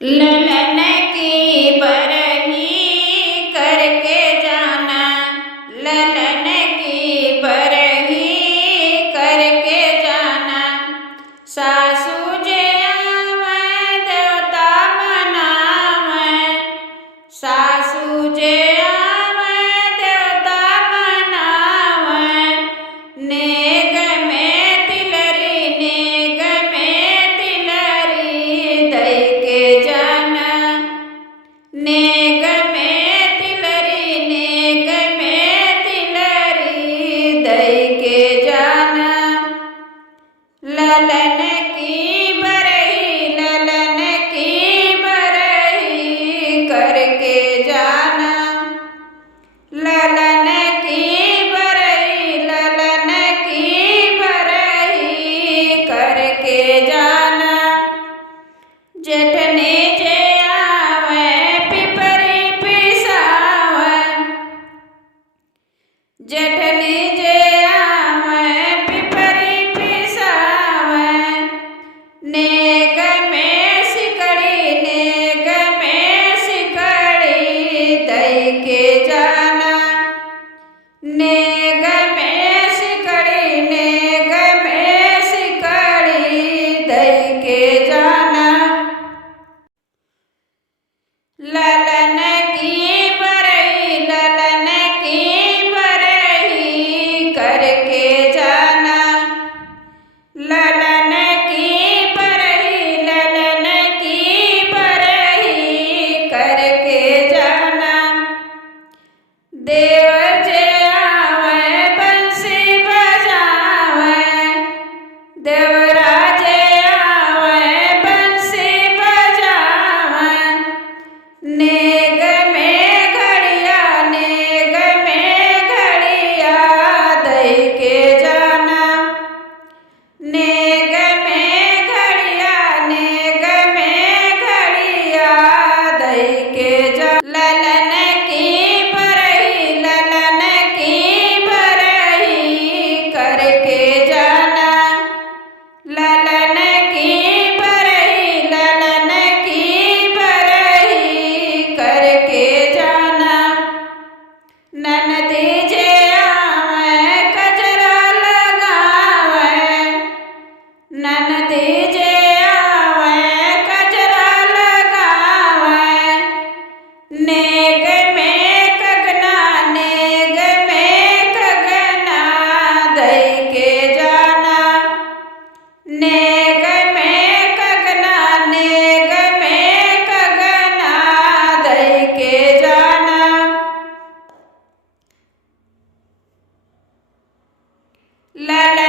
ललन की बरही करके जाना, ललन की बरही करके जाना। सासू जे आवे देवता मनावे, सासू जे आवे देवता मनावे। नेग में तिलरी, नेग में तिलरी दई के जाना। नेग में तिलरी, नेग में तिलरी दई के जाना। ललन की बरही, ललन की बरही करके जाना। ललन की बरही, ललन की बरही करके जाना। जेठनी जे आवे पिपरी पिसावे, जेठनी जे आवे पिपरी पिसावे। नेग में सिकड़ी, नेग में सिकड़ी दई के जाना। नेग में सिकड़ी, नेग में सिकड़ी दई के जाना। ललन की बरही, ललन की बरही करके जाना। ललन की बरही, ललन की बरही करके जाना। देवर जे आवे बंसी बजावे, देवरा जे आवे बंसी बजावे। नेग में घड़िया, नेग में घड़िया दई के जाना। नेग में घड़िया, नेग में घड़िया दई के जा। ललन की बरही, ललन की बरही करके जाना। ललन की बरही, ललन की बरही करके जाना। ननदी जे आवे कजरा लगावे, ननदी जे आवे कजरा लगावे। नेग में कगना, नेग में कगना दई के जाना। नेग में कगना, नेग में कगना दई के जाना। ललन